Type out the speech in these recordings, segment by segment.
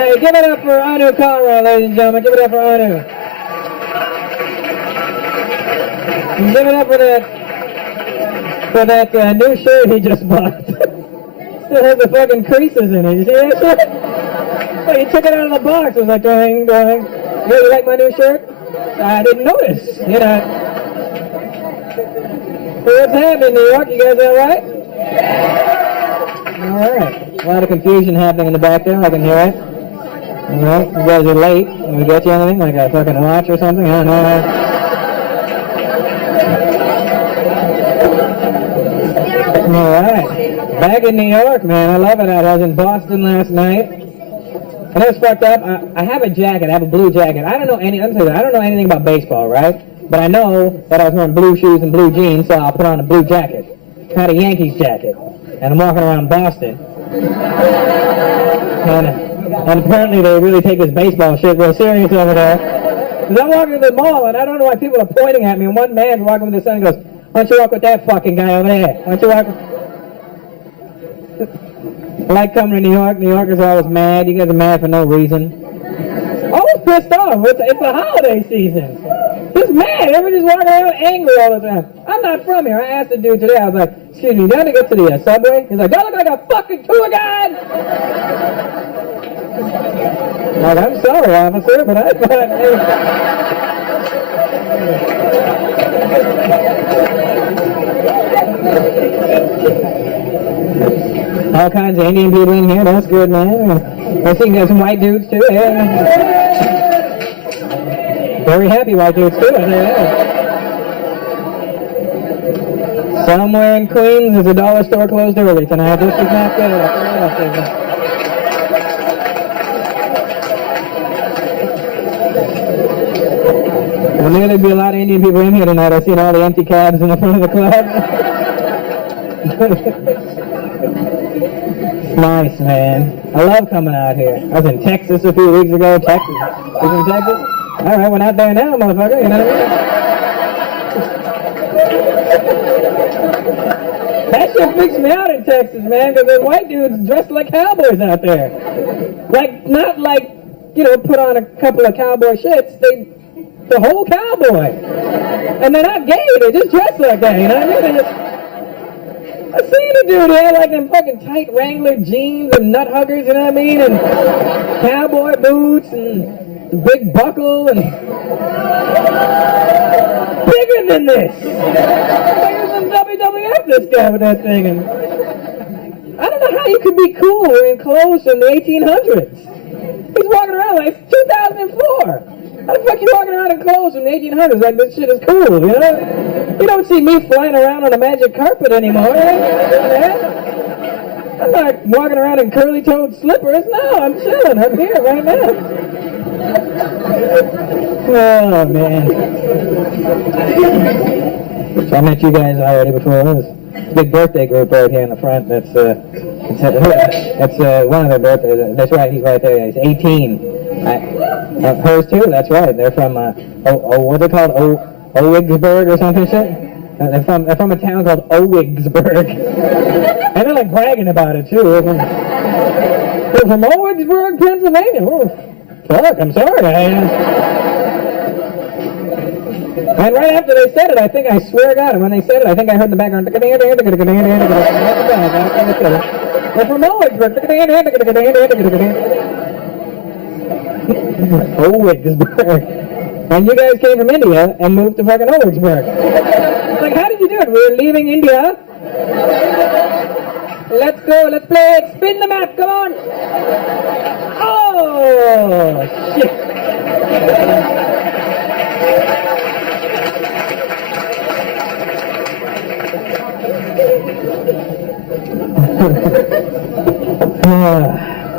Hey, give it up for Anu Conrad, ladies and gentlemen. Give it up for Anu. And give it up for that new shirt he just bought. Still has the fucking creases in it. You see that shit? Oh, he took it out of the box. It was like, going. Hey, you like my new shirt? I didn't notice. You know. So what's happening in New York? You guys all right? All right. A lot of confusion happening in the back there. I can hear it. All right. You guys are late. Can we get you anything? Like a fucking watch or something? I don't know. All right. Back in New York, man. I love it. I was in Boston last night. And it was fucked up. I have a jacket. I have a blue jacket. I don't know anything about baseball, right? But I know that I was wearing blue shoes and blue jeans, so I'll put on a blue jacket. I had a Yankees jacket. And I'm walking around Boston. And apparently they really take this baseball shit real serious over there. Because I'm walking to the mall, and I don't know why people are pointing at me. And one man's walking with his son and goes, "Why don't you walk with that fucking guy over there? Why don't you walk..." I like coming to New York. New Yorkers are always mad. You guys are mad for no reason. Always pissed off. It's the holiday season. Just mad. Everybody's walking around angry all the time. I'm not from here. I asked the dude today. I was like, "Excuse me, do I to get to the subway?" He's like, "Do I look like a fucking tour guide?" Like, I'm sorry, officer, but I thought... All kinds of Indian people in here. That's good, man. I see there's some white dudes, too. Yeah. Very happy white dudes, too. Yeah. Somewhere in Queens, there's a dollar store closed early tonight. This is not good. Well, there'd be a lot of Indian people in here tonight. I've seen all the empty cabs in the front of the club. Nice, man. I love coming out here. I was in Texas a few weeks ago. Texas? Was in Texas? All right, we're out there now, motherfucker. You know what I mean? That shit freaks me out in Texas, man, because there's white dudes dressed like cowboys out there. Like, not like, you know, put on a couple of cowboy shits. The whole cowboy. And they're not gay, they just dress like that, you know what I mean? I seen a dude here like in fucking tight Wrangler jeans and nut huggers, you know what I mean? And cowboy boots and the big buckle and... Bigger than this! Bigger than WWF, this guy with that thing. And I don't know how you could be cool wearing clothes from the 1800s. He's walking around like it's 2004. How the fuck are you walking around in clothes from the 1800s like this shit is cool, you know? You don't see me flying around on a magic carpet anymore, right? I'm not walking around in curly-toed slippers. No, I'm chilling. I'm here right now. Oh, man. So I met you guys already before. There's a big birthday group right here in the front. That's one of their birthdays. That's right, he's right there. He's 18. Hers too, that's right. They're from, what's it called? Owigsburg or something shit? They're from a town called Owigsburg. And they're like bragging about it too. They're from Owigsburg, Pennsylvania. Oh, fuck, I'm sorry. And right after they said it, I swear to God, when they said it, I think I heard in the background. They're from Owigsburg. Owigsburg. And you guys came from India and moved to fucking Owigsburg. Like, how did you do it? We were leaving India. Let's go, let's play. Spin the map, come on. Oh, shit.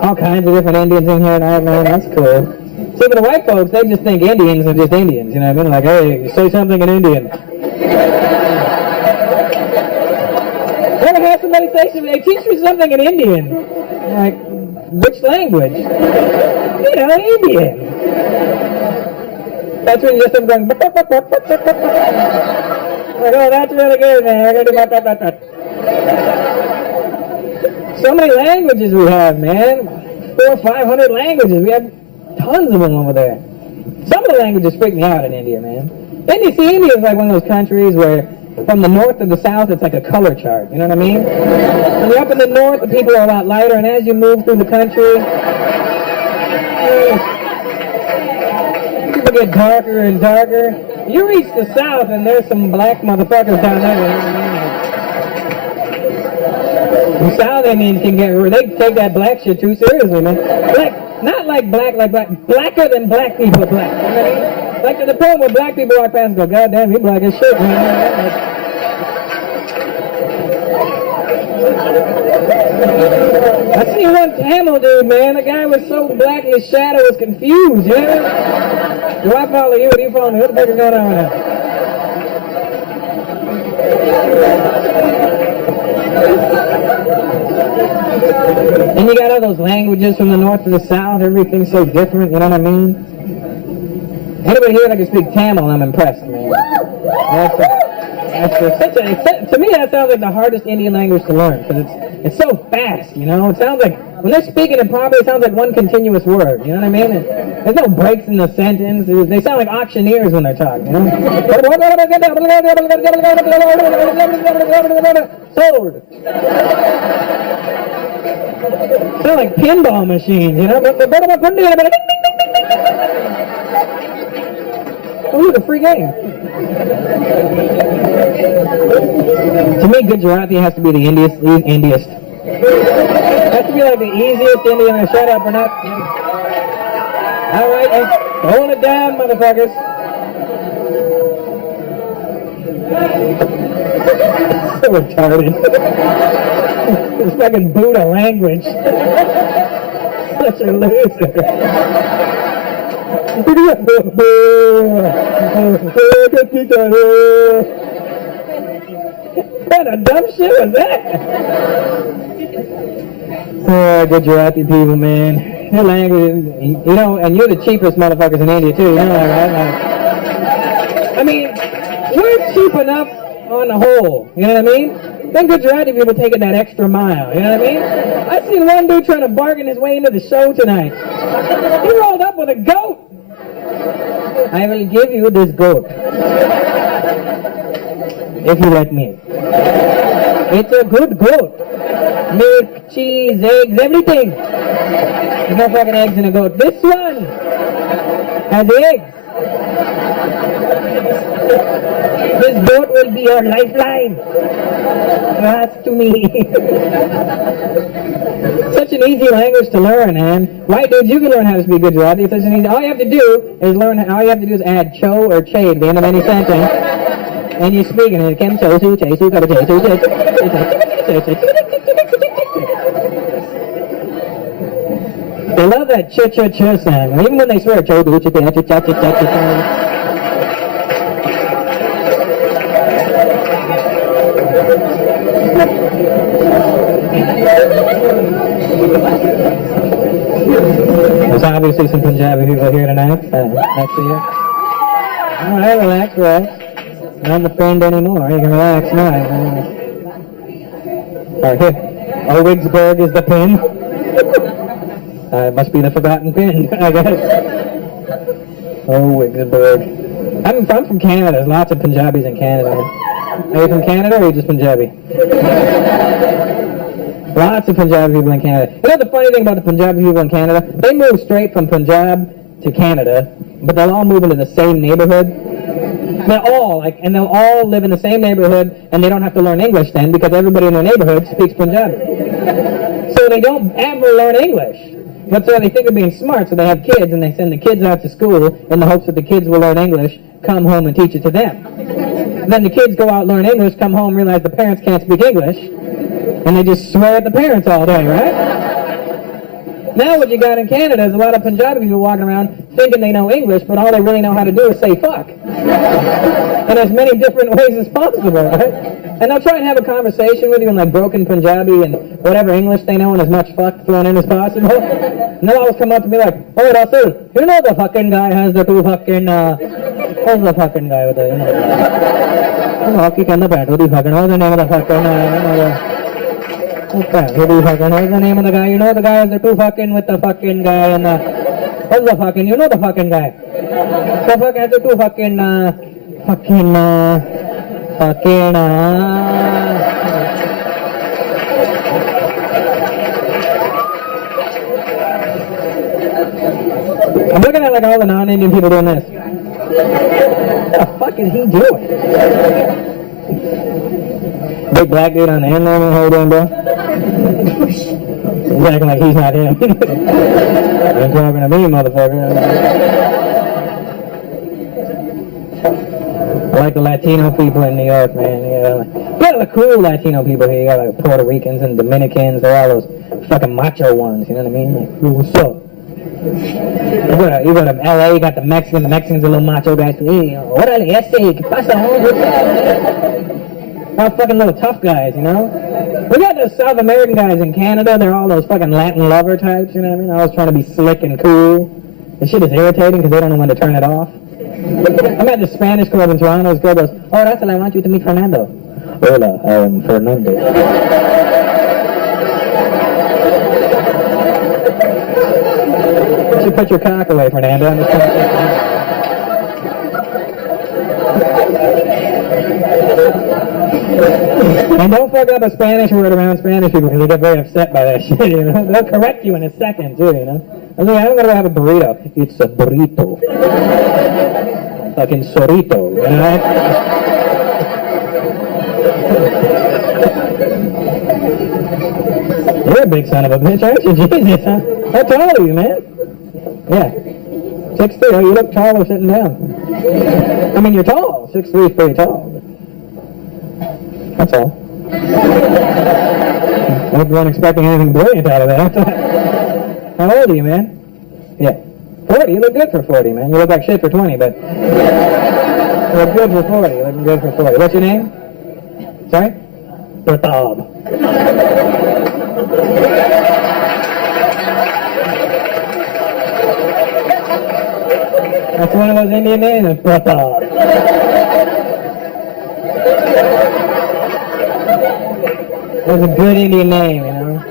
All kinds of different Indians in here tonight, man. That's cool. See, for the white folks, they just think Indians are just Indians. You know what I mean? Like, hey, say something in Indian. Ever have somebody say something? Hey, teach me something in Indian. Like, which language? You know, Indian. That's when you just going. Like, oh, that's really good, man. I gotta do that. So many languages we have, man. 400 or 500 languages. We have tons of them over there. Some of the languages freak me out in India, man. India is like one of those countries where from the north to the south, it's like a color chart. You know what I mean? When you're up in the north, the people are a lot lighter, and as you move through the country, people get darker and darker. You reach the south, and there's some black motherfuckers down there. You know what I mean? The South Indians can they take that black shit too seriously, man. Not like black, blacker than black people black. You know what I mean? Like to the point where black people walk past and go, God damn, you black as shit, man. I seen one Tamil dude, man. The guy was so black his shadow was confused, you know? Do I follow you? Do you follow me? What the fuck is going on right now? And you got all those languages from the north to the south, everything's so different, you know what I mean? Anybody here that can speak Tamil, I'm impressed, man. To me, that sounds like the hardest Indian language to learn, because it's so fast, you know? It sounds like, when they're speaking, it probably sounds like one continuous word, you know what I mean? There's no breaks in the sentence. They sound like auctioneers when they're talking, you know? Sold. Sound like pinball machines, you know? Oh, look, a free game. To me, Gujarati has to be the easiest. Has to be like the easiest Indian. Shut up or not. All right, hold it down, motherfuckers. So retarded. It's fucking Buddha language. Such a loser. What kind of dumb shit was that? Oh, Gujarati people, man. Their language, you know, and you're the cheapest motherfuckers in India too, you know that, right? I mean, we're cheap enough on the whole, you know what I mean? Then Gujarati people taking that extra mile, you know what I mean? I seen one dude trying to bargain his way into the show tonight. He rolled up with a goat. I will give you this goat. If you let me. It's a good goat. Milk, cheese, eggs, everything. There's no fucking eggs in a goat. This one has eggs. This goat will be your lifeline. Trust to me. Such an easy language to learn, man. White dudes, you can learn how to speak Gujarati. It's such an easy. All you have to do is add cho or che at the end of any sentence, and you speak in it. They love that cha-cha-cha sound. Even when they swear, cho do cha-cha-cha-cha-cha. There's obviously some Punjabi people here tonight. Next to you. Alright, relax. Not the friend anymore. You can relax now. Alright, here. Owigsburg is the pin. It must be the forgotten pin, I guess. Owigsburg. I'm from Canada. There's lots of Punjabis in Canada. Are you from Canada or are you just Punjabi? Lots of Punjabi people in Canada. You know the funny thing about the Punjabi people in Canada? They move straight from Punjab to Canada, but they'll all move into the same neighborhood. They'll all live in the same neighborhood, and they don't have to learn English then, because everybody in their neighborhood speaks Punjabi. So they don't ever learn English. That's why they think of being smart, so they have kids, and they send the kids out to school in the hopes that the kids will learn English, come home and teach it to them. Then the kids go out, learn English, come home, realize the parents can't speak English, And they just swear at the parents all day, right? Now what you got in Canada is a lot of Punjabi people walking around thinking they know English, but all they really know how to do is say fuck. In as many different ways as possible, right? And they'll try and have a conversation with you in like broken Punjabi and whatever English they know and as much fuck thrown in as possible. And they'll always come up to me like, oh Russell, you know the fucking guy has the two fucking, who's the fucking guy with the, you know, hockey can the bat, what's the fucking, what's the name of the fucking, what's the name of the guy? You know the guy has the two fucking with the fucking guy and the, what's the fucking, you know the fucking guy. The fuck has the two fucking, I'm looking at like all the non-Indian people doing this. What the fuck is he doing? Big black dude on the end line, how you doing, bro? He's acting like he's not him. You're talking to me, motherfucker. I like the Latino people in New York, man. You got the cool Latino people here. You got like Puerto Ricans and Dominicans. They're all those fucking macho ones. You know what I mean? Like, what's up? You go to LA, you got the Mexicans. The Mexicans are little macho guys. Hey, órale, ¿qué pasa? All fucking little tough guys, you know? We got those South American guys in Canada. They're all those fucking Latin lover types. You know what I mean? Always trying to be slick and cool. This shit is irritating because they don't know when to turn it off. I'm at the Spanish club in Toronto. This girl goes, oh, Russell, I want you to meet Fernando. Hola, I am Fernando. You should put your cock away, Fernando. I'm just trying to and don't fuck up a Spanish word around Spanish people because they get very upset by that shit, you know? They'll correct you in a second, too, you know? I'm going to have a burrito. It's a burrito. Fucking sorrito, you know? You're a big son of a bitch, aren't you? Jesus, huh? How tall are you, man? Yeah. 6'3". Oh, you look taller sitting down. I mean, you're tall. 6'3" is pretty tall. That's all. I wasn't expecting anything brilliant out of that. How old are you, man? Yeah. 40? You look good for 40, man. You look like shit for 20, but you look good for 40. You look good for 40. What's your name? Sorry? Pratap. That's one of those Indian names, Pratap. That's a good Indian name, you know.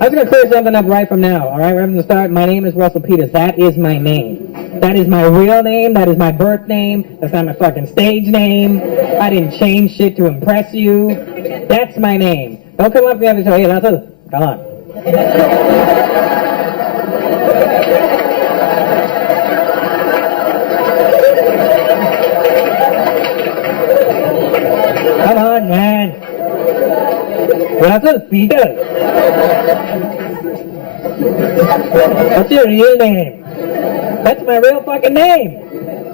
I was going to clear something up right from now, all right? Right from the start, my name is Russell Peters. That is my name. That is my real name. That is my birth name. That's not my fucking stage name. I didn't change shit to impress you. That's my name. Don't come up to me after the show. Hey, Russell, come on. Come on, man. Russell Peters. What's your real name? That's my real fucking name.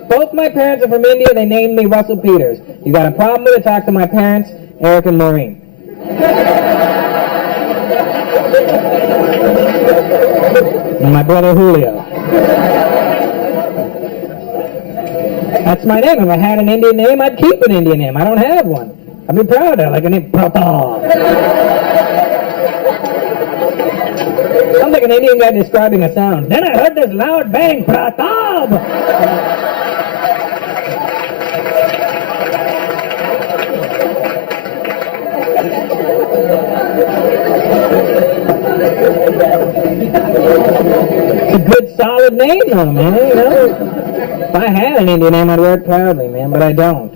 Both my parents are from India. They named me Russell Peters. You got a problem with it? Talk to my parents, Eric and Maureen. And my brother Julio. That's my name. If I had an Indian name, I'd keep an Indian name. I don't have one. I'd be proud of it, like a name, Pratap. Sounds like an Indian guy describing a sound. Then I heard this loud bang, Pratap! It's a good, solid name, though, man, you know? If I had an Indian name, I'd wear it proudly, man, but I don't.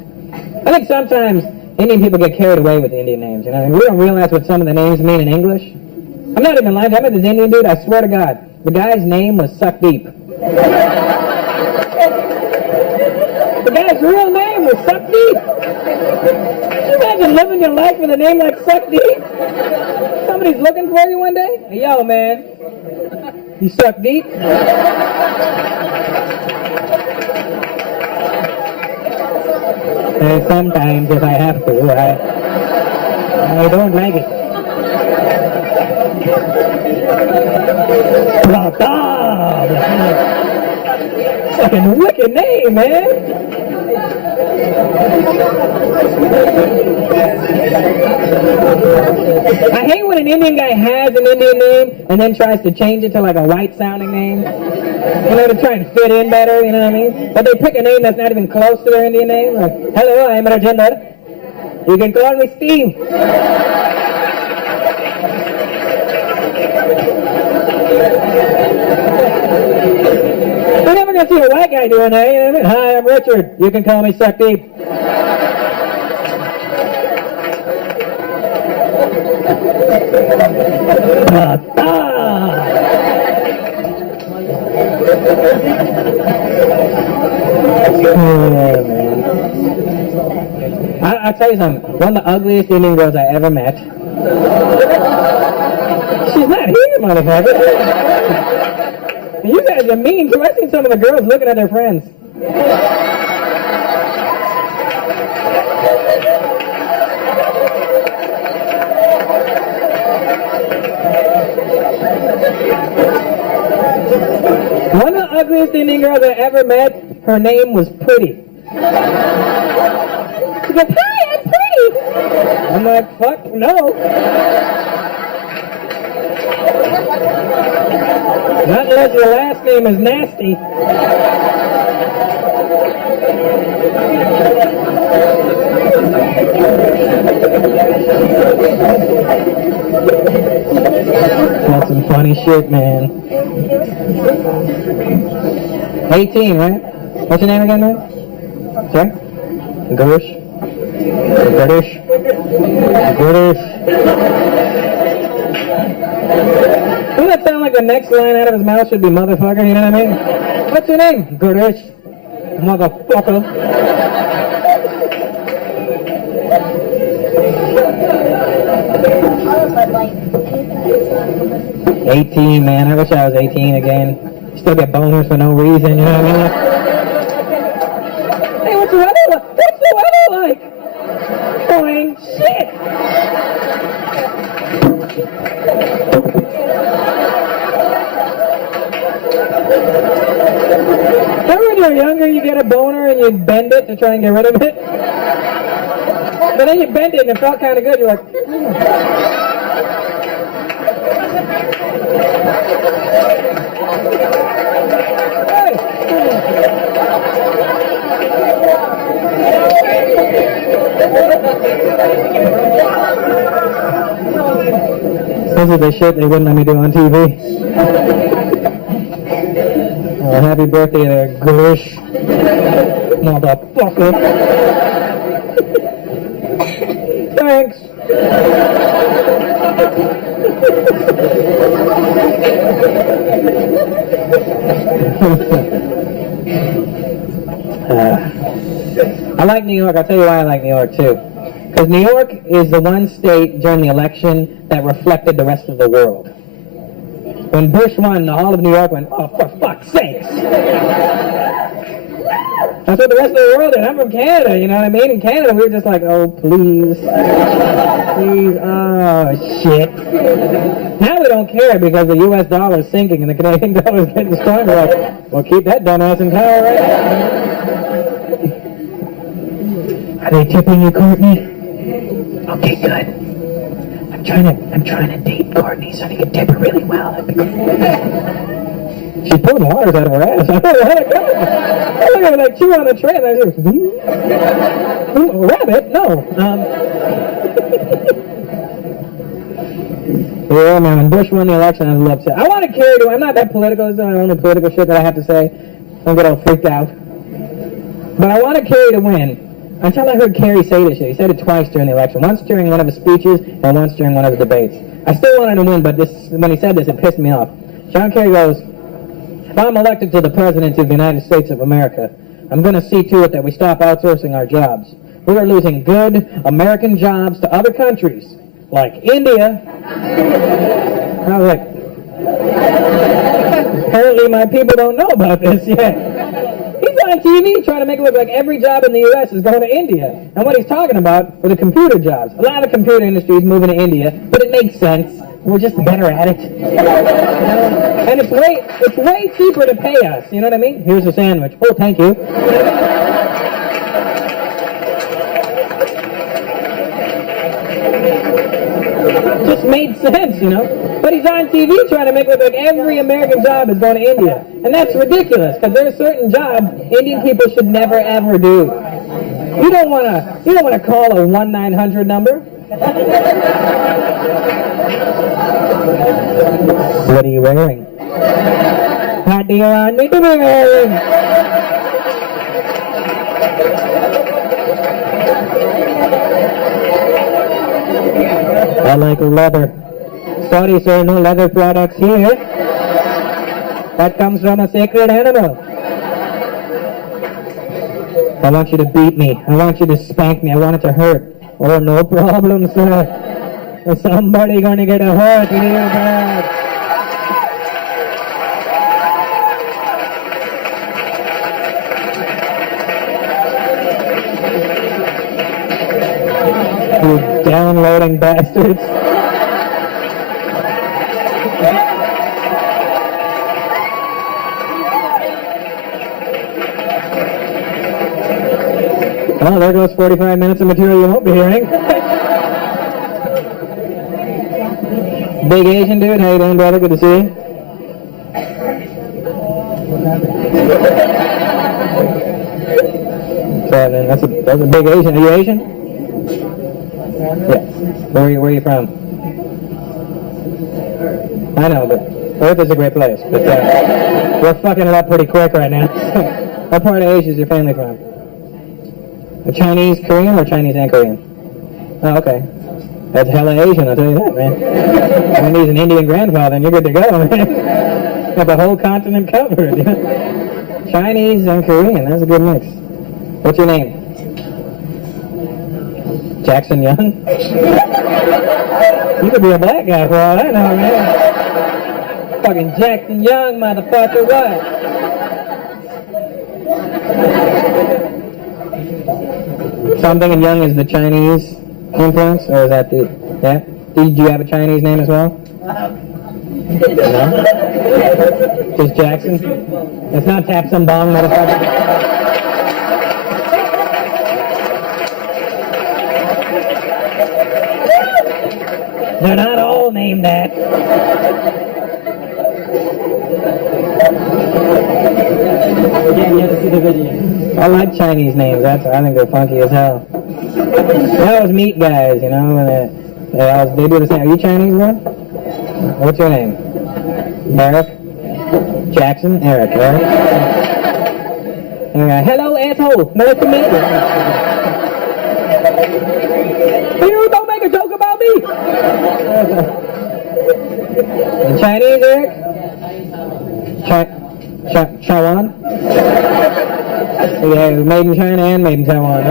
I think sometimes Indian people get carried away with Indian names, you know? We don't realize what some of the names mean in English. I'm not even lying. I met this Indian dude, I swear to God, the guy's name was Suck Deep. The guy's real name was Suck Deep. Can you imagine living your life with a name like Suck Deep? Somebody's looking for you one day? Hey, yo, man, you suck deep? And sometimes if I have to, I don't like it. Pratap. Fucking wicked name, man. I hate when an Indian guy has an Indian name and then tries to change it to like a white sounding name. You know, to try and fit in better, you know what I mean? But they pick a name that's not even close to their Indian name. Like, hello, I'm Rajinder. You can call me Steve. You're never going to see a white guy doing that, you know what I mean? Hi, I'm Richard. You can call me Suckdeep. I'll tell you something. One of the ugliest Indian girls I ever met. She's not here, motherfucker. You guys are mean too. I've seen some of the girls looking at their friends. One of the ugliest Indian girls I ever met, her name was Pretty. She goes, hi, I'm Pretty. I'm like, fuck, no. Not unless your last name is Nasty. That's some funny shit, man. 18, right? What's your name again, man? Sorry? Gurish? Gurish? Gurish? Doesn't that sound like the next line out of his mouth should be motherfucker, you know what I mean? What's your name? Gurish. Motherfucker. $18, man. I wish I was 18 again. Still get boners for no reason, you know what I mean? Hey, what's the weather like? What's the weather like? Boing, shit! Remember when you're younger, you get a boner and you bend it to try and get rid of it? But then you bent it and it felt kind of good. You're like, This is the shit they wouldn't let me do on TV. Happy birthday there, Gush. Motherfucker. Thanks. I like New York. I'll tell you why I like New York too. Because New York is the one state during the election that reflected the rest of the world. When Bush won, all of New York went, oh, for fuck's sakes. That's what the rest of the world did. I'm from Canada, you know what I mean? In Canada, we were just like, oh, please. Please, oh, shit. Now we don't care because the U.S. dollar is sinking and the Canadian dollar is getting stronger. Like, well, keep that dumbass in power right now. Are they tipping you, Courtney? Okay, good. I'm trying to date Courtney so I can tip her really well. She's pulling waters out of her ass. I don't know how to go. I look at her like chew on a tray and I just, rabbit? No. Yeah, man, when Bush won the election, I was a little upset. I want to carry to, I'm not that political. This is the only political shit that I have to say. Don't get all freaked out. But I want to Kerry to win. Until I heard Kerry say this shit. He said it twice during the election. Once during one of his speeches and once during one of his debates. I still wanted to win, but when he said this, it pissed me off. John Kerry goes, if I'm elected to the presidency of the United States of America, I'm going to see to it that we stop outsourcing our jobs. We are losing good American jobs to other countries, like India. And I was like, apparently my people don't know about this yet. He's on TV trying to make it look like every job in the U.S. is going to India. And what he's talking about are the computer jobs. A lot of the computer industry is moving to India, but it makes sense. we're just better at it. You know? And it's way cheaper to pay us, you know what I mean? Here's a sandwich. Oh, thank you. Just made sense, you know? But he's on TV trying to make it look like every American job is going to India. And that's ridiculous, because there are certain jobs Indian people should never ever do. You don't want to call a 1-900 number. What are you wearing? What do you want me to be wearing? I like leather. Sorry, sir, no leather products here. That comes from a sacred animal. I want you to beat me. I want you to spank me. I want it to hurt. Oh, no problem, sir. Somebody gonna get a hurt real bad. You downloading bastards. Oh, there goes 45 minutes of material you won't be hearing. Big Asian dude, how you doing, brother? Good to see you. That's a big Asian. Are you Asian? Yes. Where are you from? I know, but Earth is a great place. But we're fucking it up pretty quick right now. What part of Asia is your family from? Chinese, Korean, or Chinese and Korean? Oh, okay. That's hella Asian, I'll tell you that, man. When he's an Indian grandfather, and you're good to go, man. Got the whole continent covered. Chinese and Korean, that's a good mix. What's your name? Jackson Young? You could be a black guy for all I know, man. Fucking Jackson Young, motherfucker, what? So I'm thinking Young is the Chinese influence, or is that the, yeah? Did you have a Chinese name as well? No? Just Jackson? It's not Tap Some Bong, motherfucker. They're not all named that. Yeah, you have to see the video. I like Chinese names. I think they're funky as hell. I always meet guys, you know, and they do the same. Are you Chinese, bro? What's your name? Eric? Jackson? Eric, right? Hello, asshole. Nice to meet you. You don't make a joke about me. Chinese, Eric? Taiwan? Yeah, made in China and made in Taiwan.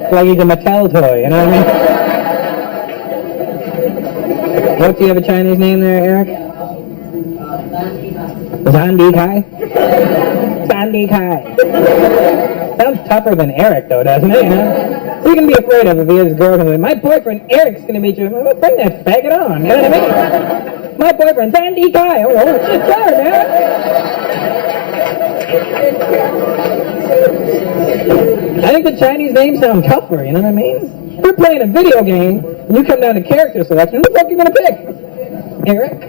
That's like he's a Mattel toy, you know what I mean? What, do you have a Chinese name there, Eric? Zandi Kai? Zandi Kai. Sounds tougher than Eric, though, doesn't it? Huh? So you can be afraid of if he has a girlfriend. My boyfriend Eric's going to meet you. Well, bring that faggot on, you know what I mean? My boyfriend, Zandi Kai. Oh, shit, sorry, man. I think the Chinese names sound tougher, you know what I mean? We're playing a video game, and you come down to character selection. Who the fuck are you going to pick? Eric?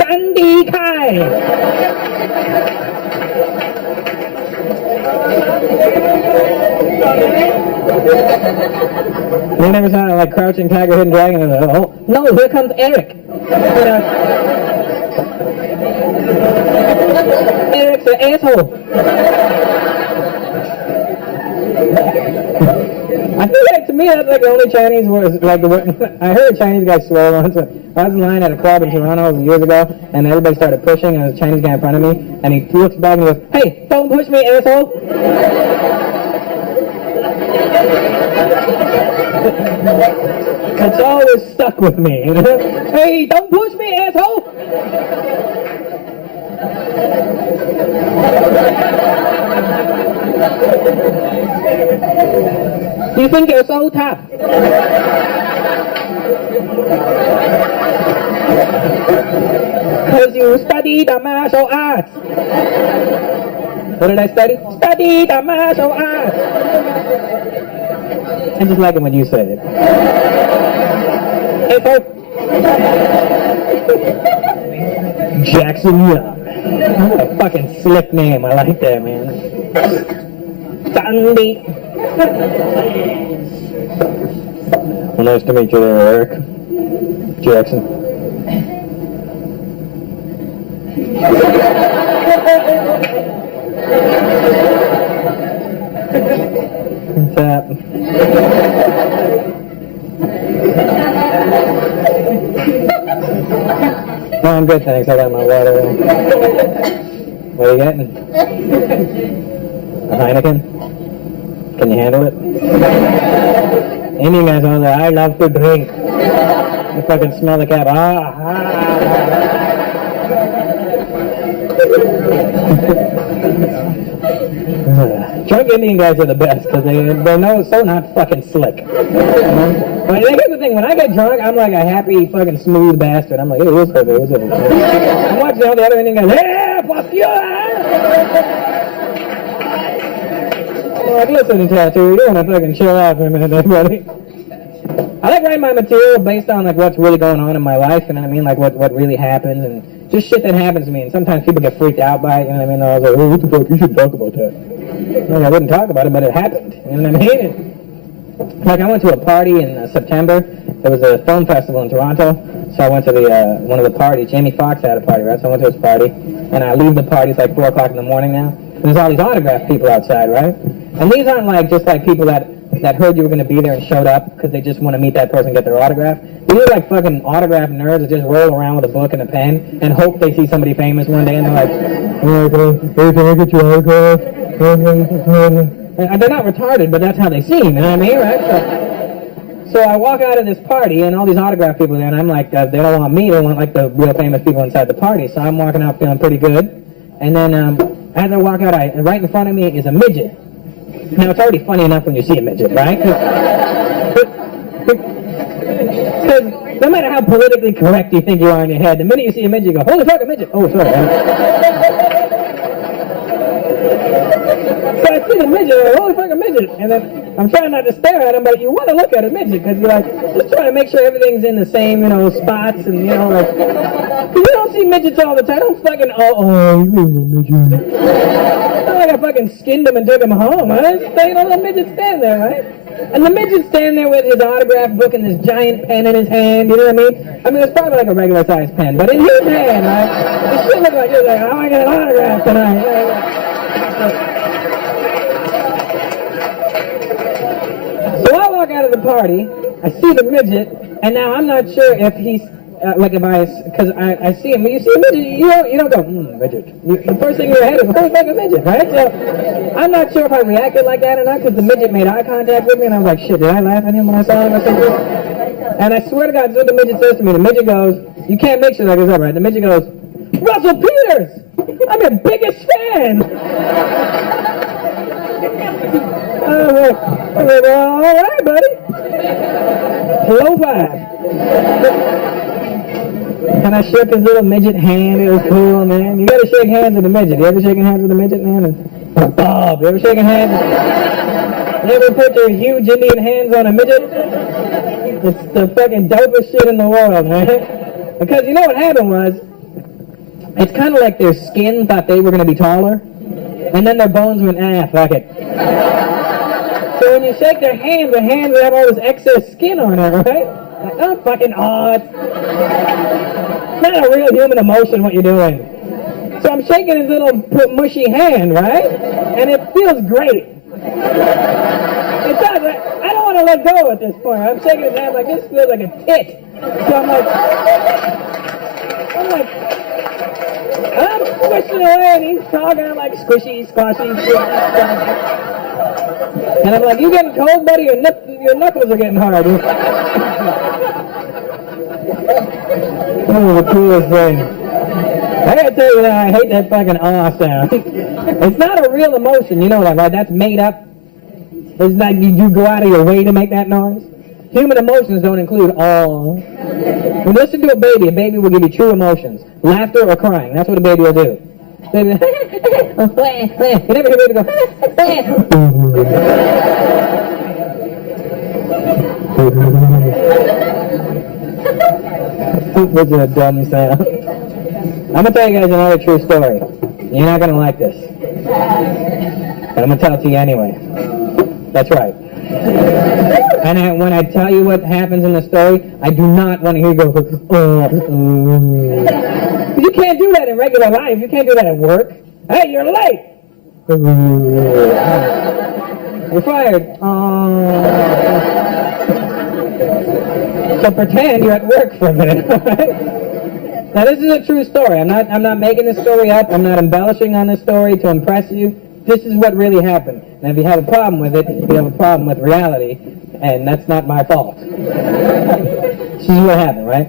Sandy Kai! You never saw like Crouching Tiger, Hidden Dragon, and oh, no, here comes Eric. Eric's an asshole. I feel like, to me, that's like the only Chinese words. Like I heard a Chinese guy swear once. I was in line at a club in Toronto years ago, and everybody started pushing, and there was a Chinese guy in front of me, and he looks back and goes, "Hey, don't push me, asshole!" It's always stuck with me, you know? Hey, don't push me, asshole! You think you're so tough? Because you study the martial arts. What did I study? Study the martial arts. I just like it when you say it. Hey, folks. Jackson Young. What a fucking slick name. I like that, man. Sandy. Well, nice to meet you there, Eric. Jackson. What's up? No, I'm good, thanks. I got my water. What are you getting? A Heineken? Can you handle it? Indian guys all there, I love to drink. You fucking smell the cab. Drunk Indian guys are the best because they're so not fucking slick. But here's the thing, when I get drunk, I'm like a happy fucking smooth bastard. I'm like, hey, what's up, what's up? I'm watching all the other Indian guys, hey, fuck you! I'm like, listen, tattoo, you want to fucking chill out for a minute, everybody. I like writing my material based on like what's really going on in my life, you know what I mean? Like what really happens and just shit that happens to me. And sometimes people get freaked out by it, you know what I mean? I was like, oh, what the fuck, you should talk about that. Like, I wouldn't talk about it, but it happened, you know what I mean? Like I went to a party in September. There was a film festival in Toronto, so I went to the one of the parties. Jamie Foxx had a party, right? So I went to his party, and I leave the party. It's like 4 o'clock in the morning now. And there's all these autograph people outside, right? And these aren't like just like people that heard you were going to be there and showed up because they just want to meet that person and get their autograph. These are like fucking autograph nerds that just roll around with a book and a pen and hope they see somebody famous one day, and they're like, oh, can I get your autograph? And they're not retarded, but that's how they seem, you know what I mean, right? So I walk out of this party, and all these autograph people there, and I'm like, they don't want me, they want like the real famous people inside the party. So I'm walking out feeling pretty good, and then as I walk out, right in front of me is a midget. Now, it's already funny enough when you see a midget, right? Because no matter how politically correct you think you are in your head, the minute you see a midget, you go, holy fuck, a midget! Oh, sorry. So I see the midget, like, holy fuck, a midget! And then I'm trying not to stare at him, but you want to look at a midget, because you're like, just trying to make sure everything's in the same, you know, spots, and, you know, like, you don't see midgets all the time. Don't fucking, midget. It's not like I fucking skinned him and took him home. I just, you know, the midget stand there, right? And the midget stand there with his autograph book and this giant pen in his hand, you know what I mean? I mean, it's probably like a regular sized pen, but in his hand, right? It should look like, you're like, how am I get an autograph tonight? So I walk out of the party, I see the midget, and now I'm not sure if he's, because I see him. When you see a midget, you don't go, midget. The first thing in your head is, oh, like a midget, right? So I'm not sure if I reacted like that or not, because the midget made eye contact with me, and I was like, shit, did I laugh at him when I saw him or something? And I swear to God, that's what the midget says to me. The midget goes, you can't make shit like this up, right? The midget goes, Russell Peters! I'm your biggest fan! Well, all right, buddy. Low five. And I shook his little midget hand. It was cool, man. You gotta shake hands with a midget. You ever shaking hands with a midget, man? Bob, you ever shaking hands? You ever put your huge Indian hands on a midget? It's the fucking dopest shit in the world, man. Because you know what happened was, it's kind of like their skin thought they were going to be taller, and then their bones went, fuck it. So when you shake their hands would have all this excess skin on it, right? Like, oh, fucking odd. It's not a real human emotion what you're doing. So I'm shaking his little mushy hand, right? And it feels great. It does. I don't want to let go at this point. I'm shaking his hand like, this feels like a tit. So I'm squishing away, and he's talking. I'm like, squishy, squashy, and I'm like, you getting cold, buddy? Your knuckles are getting hard. Oh, the coolest thing. I gotta tell you that I hate that fucking sound. It's not a real emotion, you know that, right? That's made up. It's like you go out of your way to make that noise. Human emotions don't include all. When you listen to a baby will give you true emotions. Laughter or crying. That's what a baby will do. Baby, you never hear a baby go, which is a dumb sound. I'm going to tell you guys another true story. You're not going to like this. But I'm going to tell it to you anyway. That's right. And when I tell you what happens in the story, I do not want to hear you go, You can't do that in regular life. You can't do that at work. Hey, you're late. You're fired. So pretend you're at work for a minute. Now this is a true story. I'm not making this story up. I'm not embellishing on this story to impress you. This is what really happened. And if you have a problem with it, you have a problem with reality, and that's not my fault. This is what happened, right?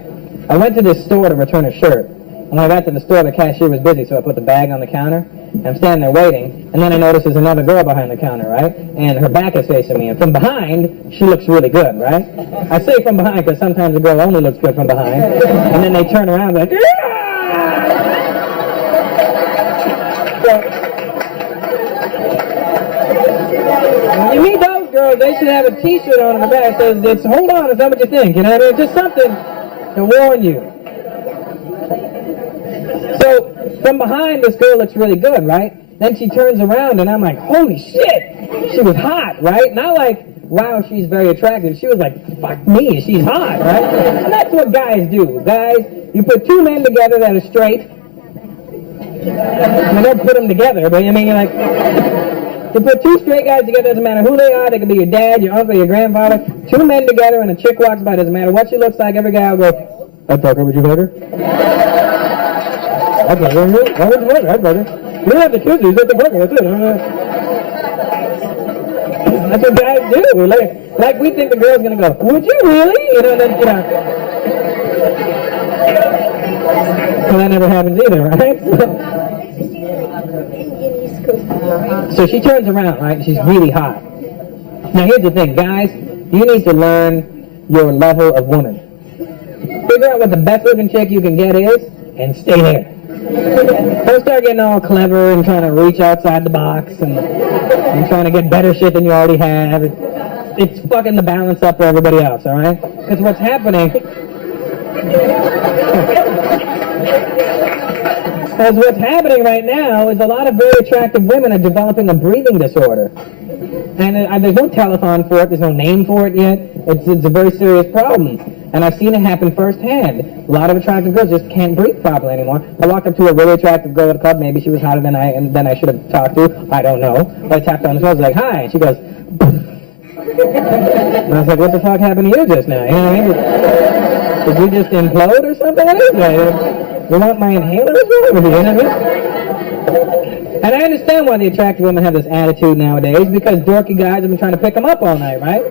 I went to this store to return a shirt. And when I got to the store, the cashier was busy, so I put the bag on the counter. And I'm standing there waiting, and then I notice there's another girl behind the counter, right? And her back is facing me, and from behind, she looks really good, right? I say from behind because sometimes a girl only looks good from behind. And then they turn around like, when you meet those girls, they should have a t-shirt on the back that says, it's, hold on, is that what you think? You know what I mean? Just something to warn you. So, from behind, this girl looks really good, right? Then she turns around, and I'm like, holy shit! She was hot, right? Not like, wow, she's very attractive. She was like, fuck me, she's hot, right? And that's what guys do. Guys, you put two men together that are straight. I mean, don't put them together, but I mean, you're like, you put two straight guys together, doesn't matter who they are, they could be your dad, your uncle, your grandfather. Two men together, and a chick walks by, doesn't matter what she looks like, every guy will go, I'd fuck her, would you fuck her? I'd fuck her, why would you fuck her? I'd fuck her. You don't have to kiss her, you just have to fuck her, that's it. That's what guys do. Like we think the girl's gonna go, would you really? You know, then, you know. So that never happens either, right? So she turns around, right? She's really hot. Now here's the thing, guys. You need to learn your level of woman. Figure out what the best looking chick you can get is, and stay there. Don't start getting all clever and trying to reach outside the box and trying to get better shit than you already have. It's fucking the balance up for everybody else, alright? Because what's happening... Because what's happening right now is a lot of very attractive women are developing a breathing disorder. And there's no telethon for it, there's no name for it yet. It's a very serious problem. And I've seen it happen firsthand. A lot of attractive girls just can't breathe properly anymore. I walked up to a really attractive girl at the club, maybe she was hotter than I should have talked to, I don't know. But I tapped on her shoulder, I was like, hi, and she goes, and I was like, what the fuck happened to you just now? You know what I mean? Did you just implode or something? What is that? You want my inhaler? What's wrong with you? You know what I mean? And I understand why the attractive women have this attitude nowadays, because dorky guys have been trying to pick them up all night, right?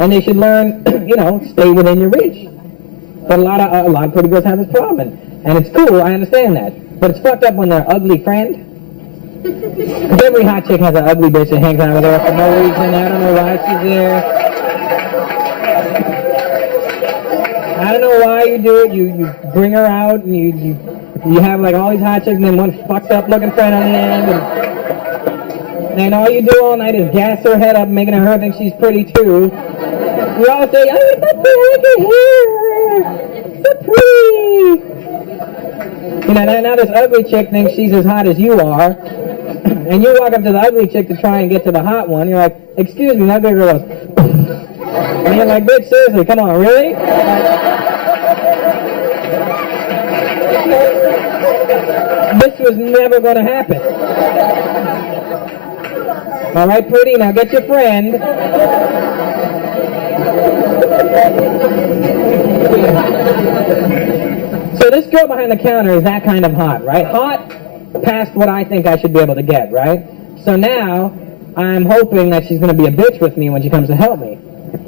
And they should learn, you know, stay within your reach. But a lot of pretty girls have this problem, and it's cool, I understand that. But it's fucked up when they're ugly friend. Every hot chick has an ugly bitch that hangs out with her for no reason. I don't know why she's there. I don't know why you do it. You bring her out and you have like all these hot chicks and then one fucked up looking friend on the end. And all you do all night is gas her head up, making her think she's pretty too. You all say, oh, it's so pretty, so pretty. You know, now this ugly chick thinks she's as hot as you are. And you walk up to the ugly chick to try and get to the hot one. You're like, excuse me, that girl goes, and you're like, bitch, seriously, come on, really? This was never going to happen. All right, pretty, now get your friend. So this girl behind the counter is that kind of hot, right? Hot past what I think I should be able to get, right? So now I'm hoping that she's going to be a bitch with me when she comes to help me.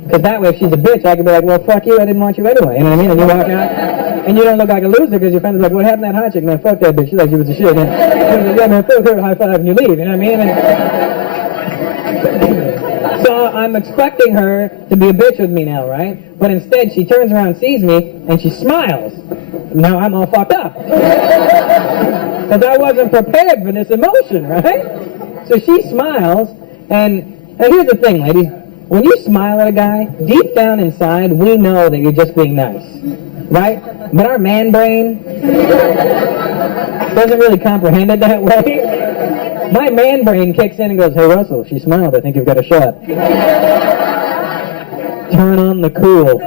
Because that way, if she's a bitch, I can be like, well, fuck you, I didn't want you anyway. You know what I mean? And you walk out, and you don't look like a loser because your friend's like, what happened to that hot chick? Man, fuck that bitch. She's like, she was a shit. And yeah, man, fuck her, high five, and you leave. You know what I mean? So I'm expecting her to be a bitch with me now, right? But instead, she turns around, sees me, and she smiles. Now I'm all fucked up. Because I wasn't prepared for this emotion, right? So she smiles, and now here's the thing, ladies. When you smile at a guy, deep down inside, we know that you're just being nice, right? But our man brain doesn't really comprehend it that way. My man brain kicks in and goes, hey, Russell, she smiled. I think you've got a shot. Turn on the cool.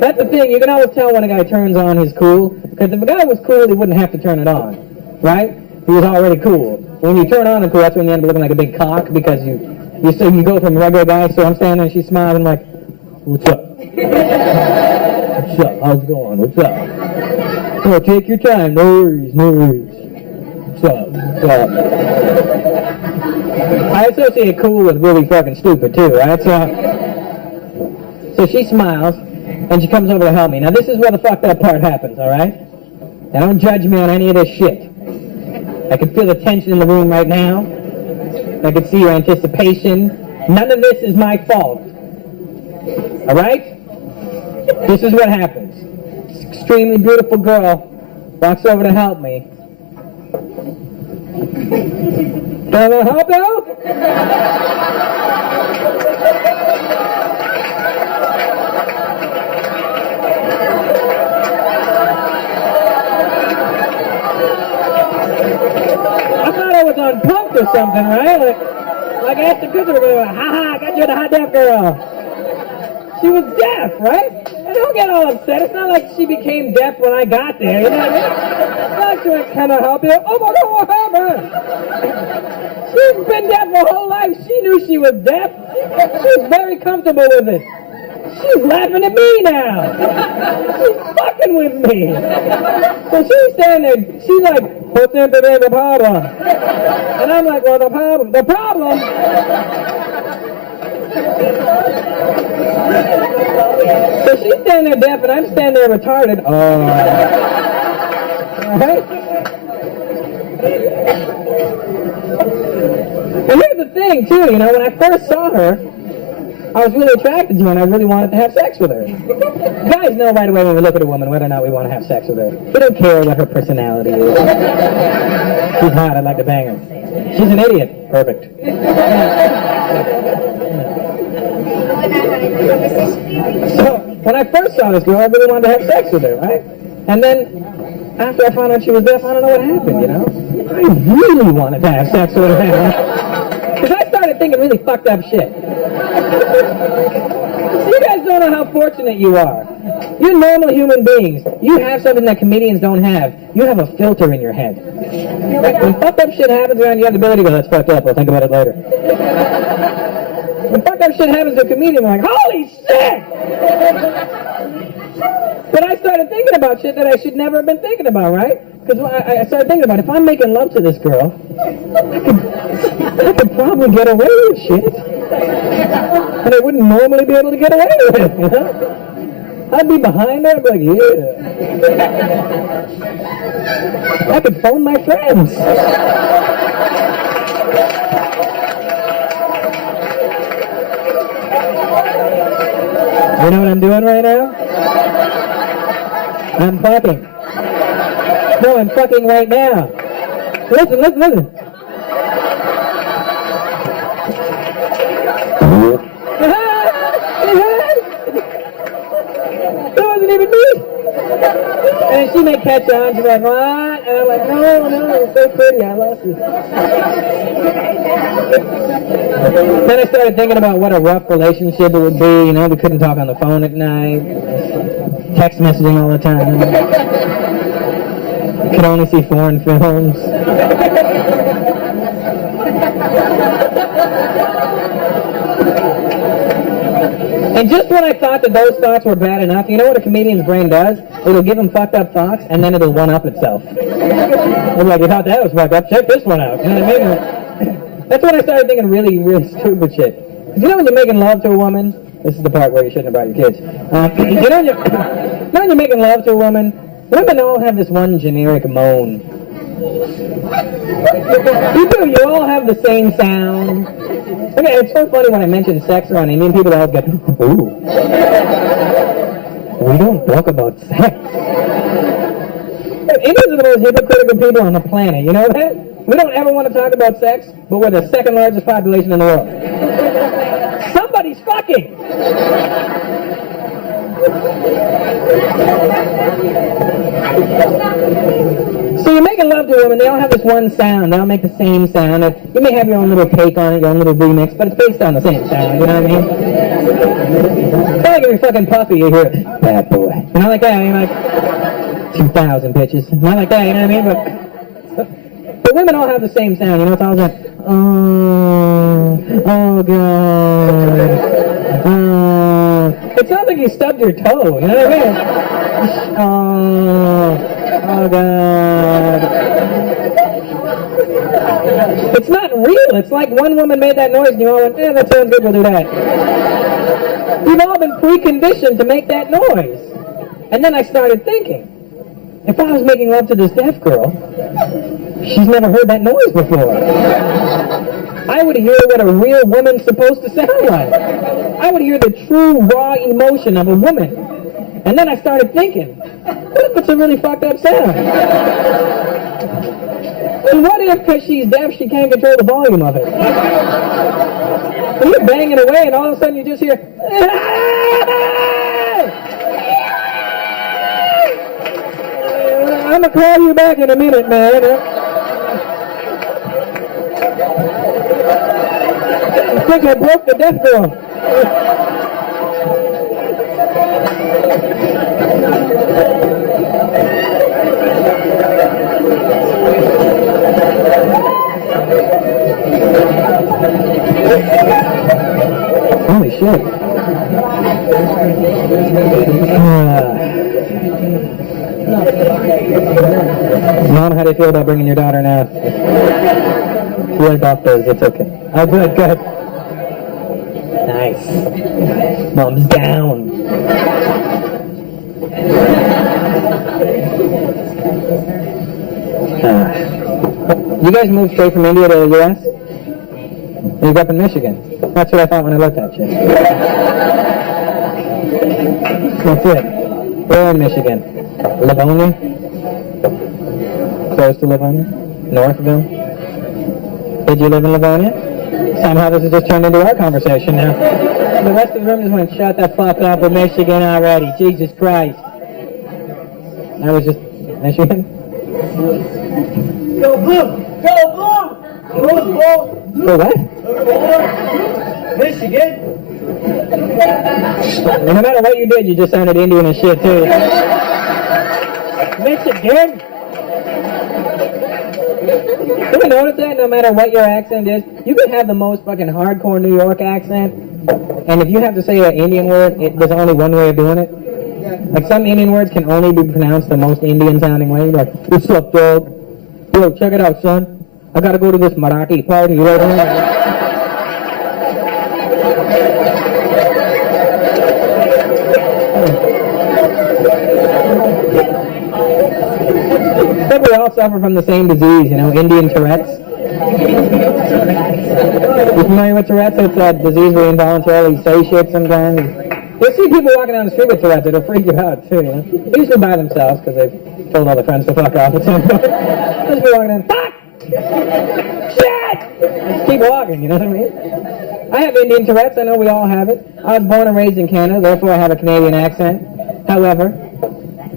That's the thing. You can always tell when a guy turns on his cool. Because if a guy was cool, he wouldn't have to turn it on. Right? He was already cool. When you turn on the cool, that's when you end up looking like a big cock. Because you go from regular guy. So I'm standing there and she's smiling like, what's up? What's up? How's it going? What's up? Oh, take your time. No worries. No worries. What's up? What's up? I associate cool with really fucking stupid too, right? So she smiles, and she comes over to help me. Now this is where the fucked up part happens, alright? Now don't judge me on any of this shit. I can feel the tension in the room right now. I can see your anticipation. None of this is my fault. Alright? This is what happens. This extremely beautiful girl walks over to help me. Can I help you? I thought I was on punk or something, right? Like I asked the good girl, ha ha, I got you the hot deaf girl. She was deaf, right? And don't get all upset. It's not like she became deaf when I got there, you know what I mean? It's not like she went, can I help you? Oh my God, what happened? She's been deaf her whole life. She knew she was deaf. She's very comfortable with it. She's laughing at me now. She's fucking with me. So she's standing there. She's like, what's the problem? And I'm like, well, the problem. So she's standing there deaf and I'm standing there retarded. Oh. Right? And here's the thing, too, you know, when I first saw her, I was really attracted to her and I really wanted to have sex with her. Guys know right away when we look at a woman whether or not we want to have sex with her. We don't care what her personality is. She's hot, I'd like to bang her. She's an idiot. Perfect. So, when I first saw this girl, I really wanted to have sex with her, right? And then, after I found out she was deaf, I don't know what happened, you know? I really wanted to have sex with her now. Because I started thinking really fucked up shit. So you guys don't know how fortunate you are. You're normal human beings. You have something that comedians don't have. You have a filter in your head. Like, when fucked up shit happens around, you have the ability to go, that's fucked up, I'll think about it later. When fucked up shit happens to a comedian, we're like, holy shit! But I started thinking about shit that I should never have been thinking about, right? Because I started thinking about, if I'm making love to this girl, I could probably get away with shit. And I wouldn't normally be able to get away with it, you know? I'd be behind her, I'd be like, yeah. I could phone my friends. You know what I'm doing right now? I'm fucking. No, I'm fucking right now. Listen. That wasn't even me. And she may catch on. She's like, what? And I'm like, no, it's so pretty. I love you. Then I started thinking about what a rough relationship it would be. You know, we couldn't talk on the phone at night. Text messaging all the time. Could only see foreign films. And just when I thought that those thoughts were bad enough, you know what a comedian's brain does? It'll give him fucked up thoughts, and then it'll one-up itself. It'll be like, you thought that was fucked up? Check this one out. You know what I mean? That's when I started thinking really, really stupid shit. You know when you're making love to a woman? This is the part where you shouldn't have brought your kids. You know when you're making love to a woman? Women all have this one generic moan. You all have the same sound. Okay, it's so funny when I mention sex around Indian people, they always go, ooh. We don't talk about sex. Indians are the most hypocritical people on the planet, you know that? We don't ever want to talk about sex, but we're the second largest population in the world. Somebody's fucking! So you're making love to a woman, they all have this one sound, they all make the same sound. You may have your own little take on it, your own little remix, but it's based on the same sound, you know what I mean? It's like if you're fucking puffy, you hear, bad boy. You know, like that, I mean, like 2,000 bitches. Not like that, you know what I mean? But women all have the same sound, you know, it's all like, oh God. It sounds like you stubbed your toe, you know what I mean? Oh God. It's not real. It's like one woman made that noise and you all went, that sounds good, we'll do that. You've all been preconditioned to make that noise. And then I started thinking, if I was making love to this deaf girl, she's never heard that noise before. I would hear what a real woman's supposed to sound like. I would hear the true, raw emotion of a woman. And then I started thinking, what if it's a really fucked up sound? And what if, because she's deaf, she can't control the volume of it? And you're banging away, and all of a sudden you just hear, I'm going to call you back in a minute, man. I think I broke the deaf girl. Holy shit. Mom, how do you feel about bringing your daughter now? Your doctors, it's okay. Oh, good, good. Nice. Mom's down. You guys moved straight from India to the U.S.? You grew up in Michigan. That's what I thought when I looked at you. That's it. Where in Michigan? Livonia? Close to Livonia? Northville? Did you live in Livonia? Somehow this has just turned into our conversation now. The rest of the room just went, shut the fuck up with Michigan already. Jesus Christ. I was just, Michigan? Go blue! Go blue! Go blue! For what? Michigan! No matter what you did, you just sounded Indian as shit too. Michigan! You ever notice that no matter what your accent is, you can have the most fucking hardcore New York accent, and if you have to say an Indian word, there's only one way of doing it. Like some Indian words can only be pronounced the most Indian sounding way. You're like, what's up, dog? Yo, check it out, son. I gotta go to this Marathi party right now. I think we all suffer from the same disease, you know, Indian Tourette's. You familiar with Tourette's? It's a disease where you involuntarily say shit sometimes. You'll see people walking down the street with Tourette's, it'll freak you out too, you know. They usually by themselves because they've told all their friends to fuck off at some point. Just be walking down, fuck! Shit! Just keep walking, you know what I mean? I have Indian Tourette's, I know we all have it. I was born and raised in Canada, therefore I have a Canadian accent. However,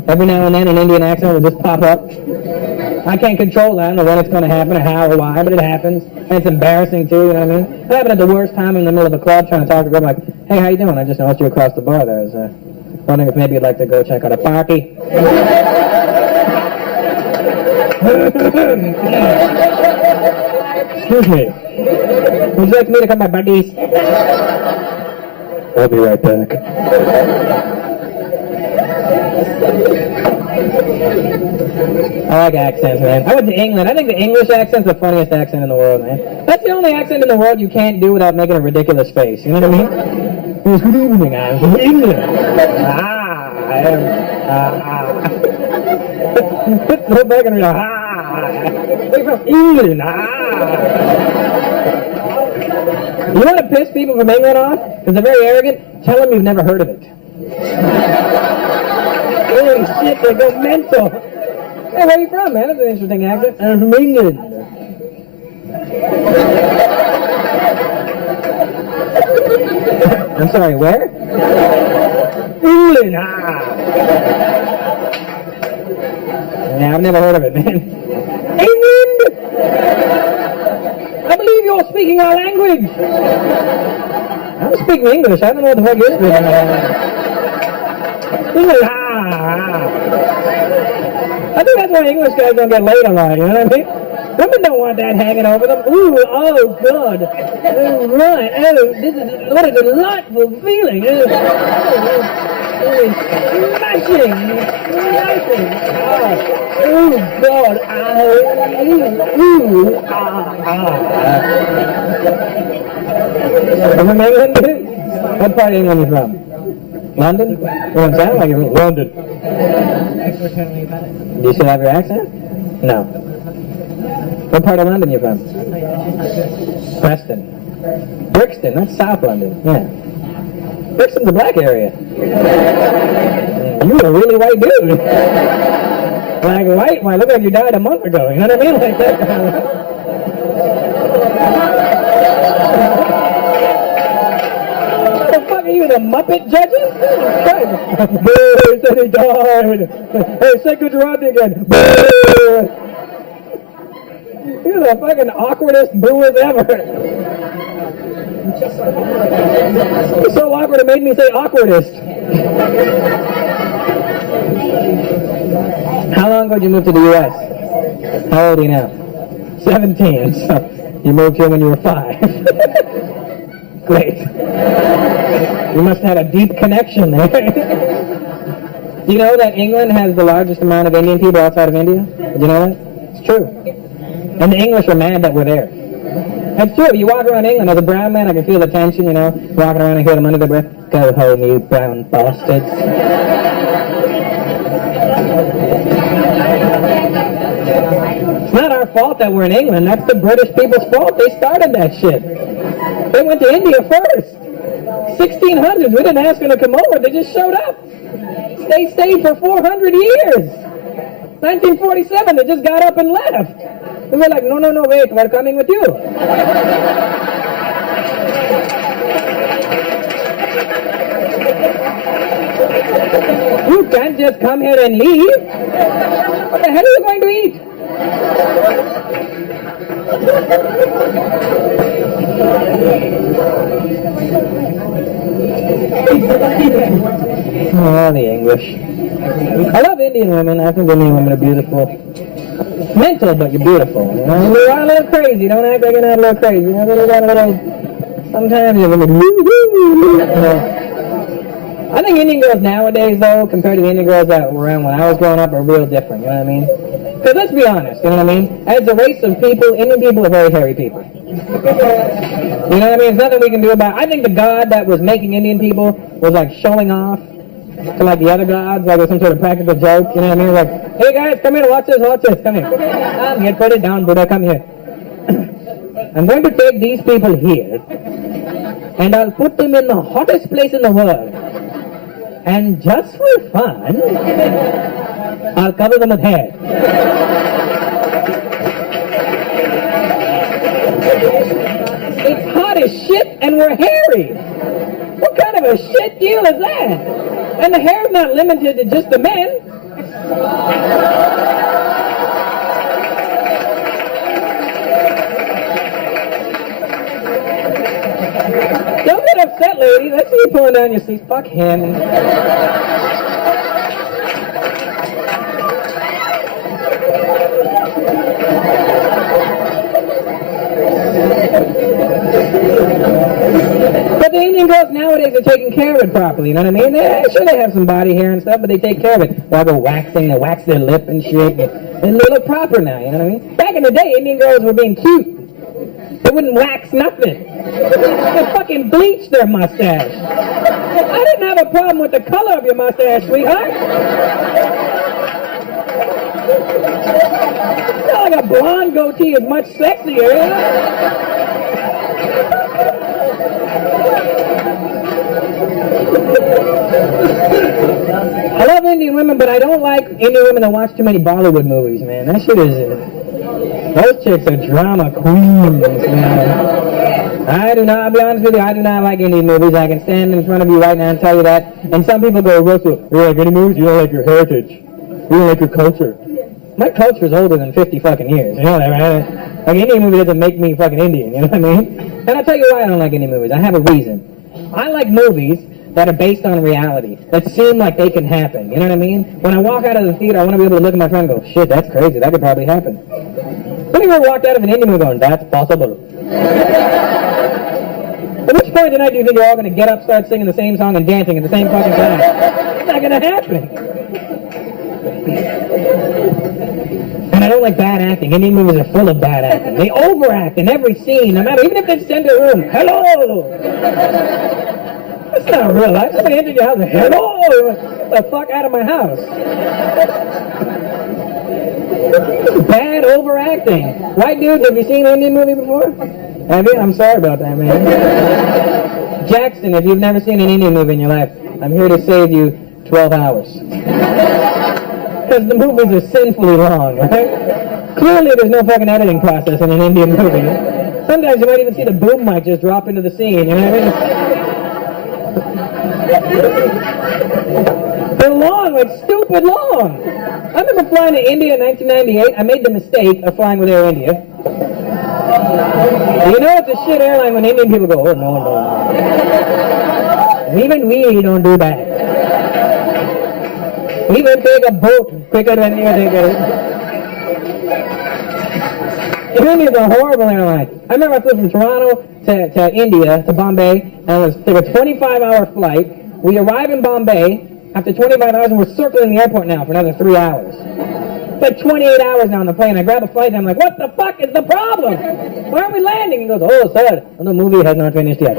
every now and then an Indian accent will just pop up. I can't control that. I don't know when it's going to happen or how or why, but it happens. And it's embarrassing too, you know what I mean? It happened at the worst time in the middle of a club trying to talk to a girl like, hey, how you doing? I just noticed you across the bar there. I was wondering if maybe you'd like to go check out a party. Excuse me. Would you like me to come, my buddies? I'll be right back. I like accents, man. I went to England. I think the English accent's the funniest accent in the world, man. That's the only accent in the world you can't do without making a ridiculous face. You know what I mean? Yes, good evening, I'm from England. I am, Go back and I'm from England. You want to piss people from England off? Because they're very arrogant? Tell them you've never heard of it. Holy shit, they go mental. Hey, where are you from, man? That's an interesting accent. I'm from England. I'm sorry, where? England. Yeah, I've never heard of it, man. England! I believe you're speaking our language. I'm speaking English. I don't know what the fuck you're speaking. England. I think that's why English guys don't get laid a lot, you know what I mean? Women don't want that hanging over them. Ooh, oh, God. Oh, right. Oh, this is what a delightful feeling. Smashing. Smashing. Oh, God. From England? What part of England are you from? London? You don't sound like you're from London. Do you still have your accent? No. What part of London are you from? Preston. Brixton, that's South London, yeah. Brixton's a black area. You're a really white dude. Like white, why look like you died a month ago, you know what I mean? Like that. What the fuck are you, the Muppet judges? Boo, he said he died. Hey, say Gujarati again. Boo. You're the fucking awkwardest booers ever. It's so awkward it made me say awkwardest. How long ago did you move to the U.S.? How old are you now? 17. So you moved here when you were 5. Great. You must have had a deep connection there. Do you know that England has the largest amount of Indian people outside of India? Did you know that? It's true. And the English are mad that we're there. It's true. You walk around England as a brown man, I can feel the tension, you know, walking around and hear them under their breath. Go home, you brown bastards. It's not our fault that we're in England. That's the British people's fault. They started that shit. They went to India first. 1600s. We didn't ask them to come over. They just showed up. They stayed for 400 years. 1947, they just got up and left. We were like, no, wait, we're coming with you. You can't just come here and leave. What the hell are you going to eat? Oh, the English. I love Indian women. I think Indian women are beautiful. Mental, but you're beautiful. You know? You are a little crazy. Don't act like you're not a little crazy. You know, sometimes you're a little... I think Indian girls nowadays, though, compared to the Indian girls that were around when I was growing up, are real different. You know what I mean? Because let's be honest, you know what I mean? As a race of people, Indian people are very hairy people. You know what I mean? There's nothing we can do about it. I think the god that was making Indian people was like showing off to like the other gods, like with some sort of practical joke, you know what I mean? Like, hey guys, come here, watch this, come here. I'm here, put it down, Buddha, come here. I'm going to take these people here, and I'll put them in the hottest place in the world. And just for fun, I'll cover them with hair. It's hot as shit and we're hairy. What kind of a shit deal is that? And the hair's not limited to just the men. Don't get upset, ladies. I see you pulling down your sleeves. Fuck him. But the Indian girls nowadays are taking care of it properly, you know what I mean? Sure, they have some body hair and stuff, but they take care of it. They'll go waxing, they wax their lip and shit. They look proper now, you know what I mean? Back in the day, Indian girls were being cute. They wouldn't wax nothing. They fucking bleached their mustache. I didn't have a problem with the color of your mustache, sweetheart. It's not like a blonde goatee is much sexier, you know? I love Indian women, but I don't like Indian women that watch too many Bollywood movies, man. That shit is... Those chicks are drama queens, man. I'll be honest with you, I do not like Indian movies. I can stand in front of you right now and tell you that. And some people go, Russell, you don't like Indian movies? You don't like your heritage. You don't like your culture. My culture is older than 50 fucking years. You know that, right? Like, Indian movie doesn't make me fucking Indian, you know what I mean? And I'll tell you why I don't like Indian movies. I have a reason. I like movies that are based on reality, that seem like they can happen, you know what I mean? When I walk out of the theater, I want to be able to look at my friend and go, shit, that's crazy, that could probably happen. Have you ever walked out of an Indian movie going, that's possible? At which point tonight do you think you're all going to get up, start singing the same song and dancing at the same fucking time? It's not going to happen. And I don't like bad acting. Indian movies are full of bad acting. They overact in every scene, no matter, even if they stand in a room, hello! That's not real life. Somebody entered your house and, hello! Get the fuck out of my house. Bad overacting. White dudes, have you seen an Indian movie before? Have you? I'm sorry about that, man. Jackson, if you've never seen an Indian movie in your life, I'm here to save you 12 hours. Because the movies are sinfully long, right? Clearly there's no fucking editing process in an Indian movie. Sometimes you might even see the boom mic just drop into the scene, you know what I mean? They're long, like stupid long. I remember flying to India in 1998. I made the mistake of flying with Air India. You know it's a shit airline when Indian people go, oh no. Even we don't do that. We will take a boat quicker than you take it. India is a horrible airline. I remember I flew from Toronto to India, to Bombay, and it was a 25-hour flight. We arrive in Bombay after 25 hours, and we're circling the airport now for another 3 hours. It's like 28 hours now on the plane. I grab a flight, and I'm like, what the fuck is the problem? Why aren't we landing? He goes, oh, sir, the movie has not finished yet.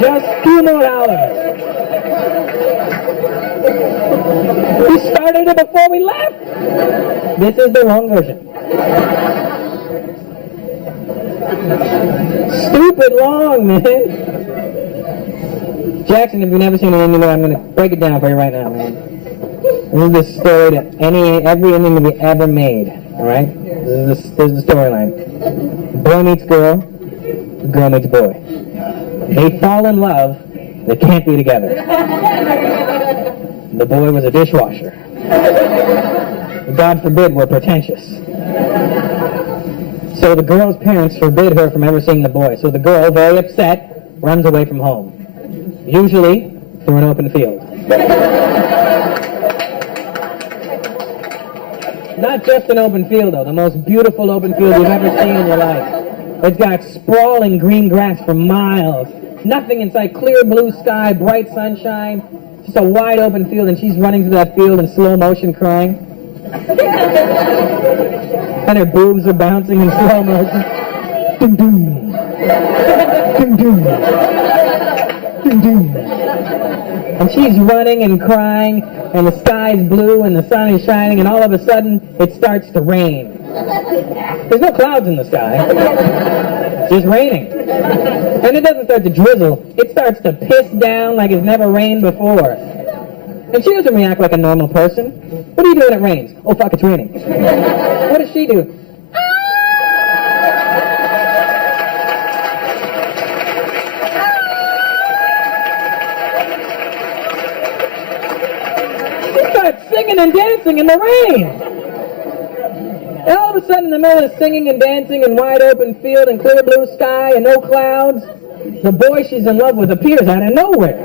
Just 2 more hours. We started it before we left. This is the wrong version. Stupid long, man. Jackson, if you've never seen an Indian movie, I'm going to break it down for you right now, man. This is the story that every Indian movie ever made, alright? This is the storyline. Boy meets girl, girl meets boy. They fall in love, they can't be together. The boy was a dishwasher. God forbid we're pretentious. So the girl's parents forbid her from ever seeing the boy. So the girl, very upset, runs away from home. Usually through an open field. Not just an open field, though. The most beautiful open field you've ever seen in your life. It's got sprawling green grass for miles. Nothing in sight. Clear blue sky, bright sunshine. Just a wide open field, and she's running through that field in slow motion crying. And her boobs are bouncing in slow motion. Doom, doom. Doom, doom. Doom, doom. And she's running and crying, and the sky's blue, and the sun is shining, and all of a sudden, it starts to rain. There's no clouds in the sky. It's just raining. And it doesn't start to drizzle. It starts to piss down like it's never rained before. And she doesn't react like a normal person. What do you do when it rains? Oh, fuck, it's raining. What does she do? She starts singing and dancing in the rain. And all of a sudden, in the middle of singing and dancing in wide open field and clear blue sky and no clouds, the boy she's in love with appears out of nowhere.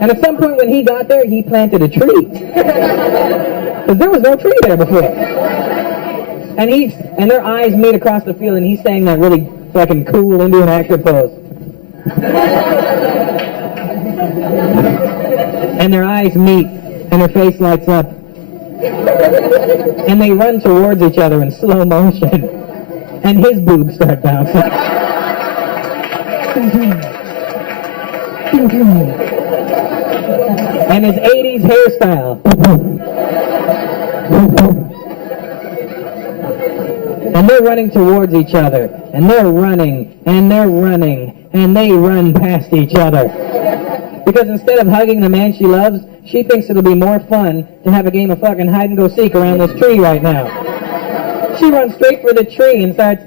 And at some point when he got there, he planted a tree. Because there was no tree there before. And their eyes meet across the field, and he's saying that really fucking cool Indian actor pose. And their eyes meet, and her face lights up. And they run towards each other in slow motion. And his boobs start bouncing. And his 80s hairstyle. And they're running towards each other. And they're running, and they're running, and they run past each other. Because instead of hugging the man she loves, she thinks it'll be more fun to have a game of fucking hide-and-go-seek around this tree right now. She runs straight for the tree and starts...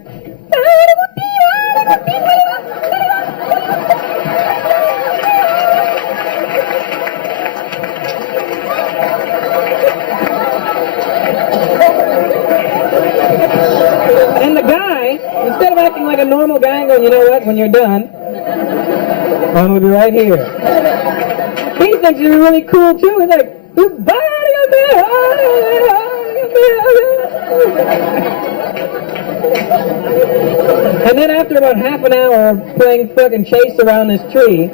And the guy, instead of acting like a normal guy and going, you know what, when you're done, I'm going to be right here. He thinks you're really cool too. He's like, and then after about half an hour of playing fucking chase around this tree,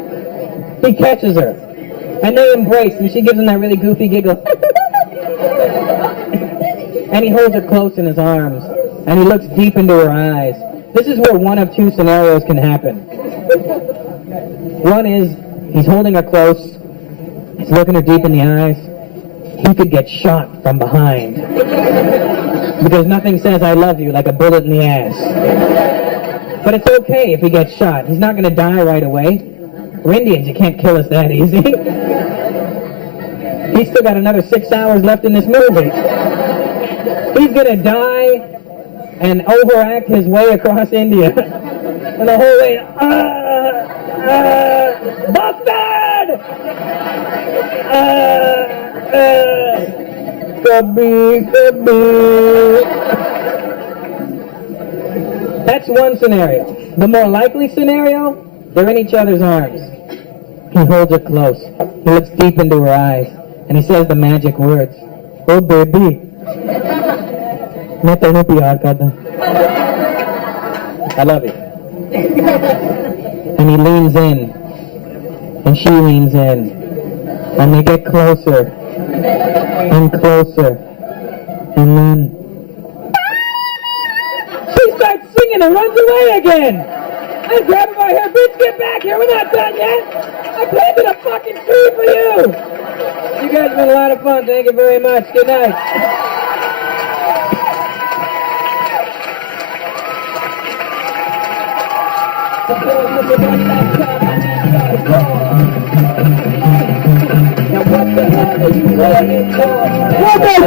he catches her. And they embrace, and she gives him that really goofy giggle. And he holds her close in his arms, and he looks deep into her eyes. This is where one of two scenarios can happen. One is, he's holding her close, he's looking her deep in the eyes. He could get shot from behind. Because nothing says I love you like a bullet in the ass. But it's okay if he gets shot. He's not going to die right away. We're Indians, you can't kill us that easy. He's still got another 6 hours left in this movie. He's going to die and overact his way across India. And the whole way, bastard! Kabhi. That's one scenario. The more likely scenario, they're in each other's arms. He holds her close. He looks deep into her eyes. And he says the magic words. Oh, baby. I love you. And he leans in. And she leans in. And they get closer. And closer. And then... she starts singing and runs away again. I grab her by her, bitch, get back here. We're not done yet. I planted a fucking tree for you. You guys have been a lot of fun. Thank you very much. Good night. What the hell are you waiting for? What the hell,